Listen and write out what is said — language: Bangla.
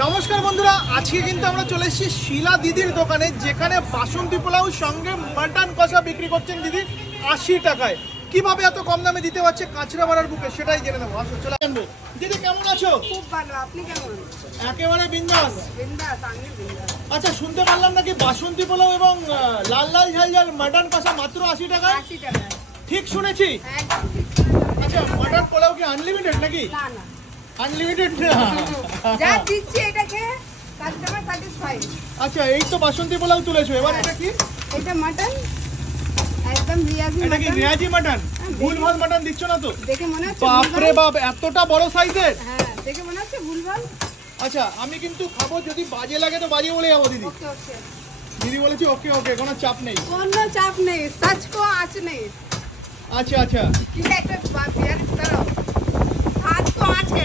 নমস্কার বন্ধুরা, আজকে কিন্তু আমরা চলে এসেছি শিলা দিদির দোকানে, যেখানে বাসন্তী পোলাও সঙ্গে মাটন কষা বিক্রি করছেন দিদি 80 টাকায়। কিভাবে এত কম দামে দিতে পারছে কাঁচরাপাড়ার বুকে, সেটাই জেনে নেবো। আসো, চলে আসবো। দিদি কেমন আছো? খুব ভালো, আপনি কেমন? একেবারে বিন্দাস। বিন্দাস, আমি বিন্দাস। আচ্ছা, শুনতে পারলাম নাকি বাসন্তী পোলাও এবং লাল লাল ঝাল ঝাল মাটন কষা মাত্র 80 টাকায়? 80 টাকা। ঠিক শুনেছি? একদম। আচ্ছা, মাটন পোলাও কি আনলিমিটেড নাকি? না না, আনলিমিটেড না। যা দিচ্ছি এটাকে কাস্টমার স্যাটিসফাইড। আচ্ছা, এই তো বাসন্তী পোলাও তুলেছো, এবার এটা কি? এটা মাটন, একদম রিয়াজি এটা কি মাটন। রেয়াজি মাটন? ভুলভাল মাটন দিচ্ছ না তো? দেখে মনে হচ্ছে বাপরে ভুলভাল? বাপ, এতটা বড় সাইজের? হ্যাঁ, দেখে মনে হচ্ছে ভুলভাল। আচ্ছা, আমি কিন্তু খাবো, যদি বাজে লাগে তো বাজে বলে যাবো দিদি। ওকে ওকে, দিদি বলেছি ওকে ওকে, কোনো চাপ নেই। কোনো চাপ নেই, সচ কো আঁচ নেই। আচ্ছা আচ্ছা, ঠিক আছে, একটা বিয়ার দাঁড়াও। হাত তো আছে,